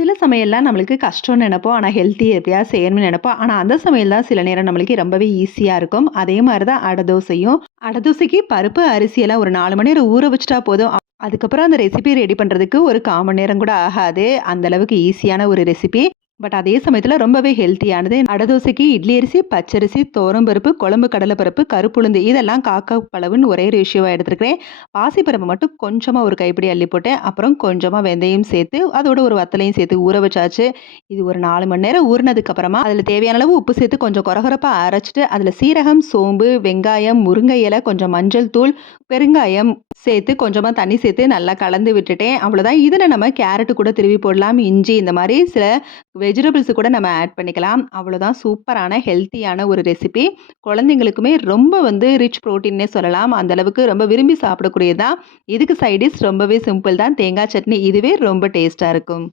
சில சமையல்லாம் நம்மளுக்கு கஷ்டம்னு நெனைப்போம். ஆனா ஹெல்த்தி எப்படியாவது செய்யணும்னு நெனைப்போம். ஆனா அந்த சமையல் தான் சில நேரம் நம்மளுக்கு ரொம்பவே ஈஸியா இருக்கும். அதே மாரி தான் அடை தோசையும். அடை தோசைக்கு பருப்பு, அரிசியெல்லாம் ஒரு 4 மணி நேரம் ஊற வச்சுட்டா போதும். அதுக்கப்புறம் அந்த ரெசிபி ரெடி பண்றதுக்கு ஒரு 1/4 மணி நேரம் கூட ஆகாது. அந்த அளவுக்கு ஈஸியான ஒரு ரெசிபி. பட் அதே சமயத்துல ரொம்பவே ஹெல்த்தியானது. அடை தோசைக்கு இட்லி அரிசி, பச்சரிசி, துவரம்பருப்பு, குழம்பு கடலைப்பருப்பு, கருப்புளுந்து இதெல்லாம் 1/4 கப் அளவுன்னு ஒரே ரேஷியோவா எடுத்துருக்கிறேன். பாசிப்பருப்பு மட்டும் கொஞ்சமா ஒரு கைப்பிடி அள்ளி போட்டேன். அப்புறம் கொஞ்சமா வெந்தயம் சேர்த்து, அதோட ஒரு வத்தலையும் சேர்த்து ஊற வச்சாச்சு. இது ஒரு 4 மணி நேரம் ஊறினதுக்கு அப்புறமா, அதில தேவையான அளவு உப்பு சேர்த்து கொஞ்சம் கொரகொரப்பா அரைச்சுட்டு, அதில சீரகம், சோம்பு, வெங்காயம், முருங்கை இலை, கொஞ்சம் மஞ்சள் தூள், பெருங்காயம் சேர்த்து கொஞ்சமா தண்ணி சேர்த்து நல்லா கலந்து விட்டுட்டேன். அவ்வளோதான். இதில நம்ம கேரட் கூட திருவி போடலாம். இஞ்சி இந்த மாரி சில வெஜிடபிள்ஸ் கூட நம்ம ஆட் பண்ணிக்கலாம். அவ்வளோதான் சூப்பரான ஹெல்த்தியான ஒரு ரெசிபி. குழந்தைங்களுக்குமே ரொம்ப ரிச் புரோட்டீன்னே சொல்லலாம். அந்த அளவுக்கு ரொம்ப விரும்பி சாப்பிடக்கூடியது தான். இதுக்கு சைட் டிஷ் ரொம்பவே சிம்பிள் தான். தேங்காய் சட்னி. இதுவே ரொம்ப டேஸ்ட்டா இருக்கும்.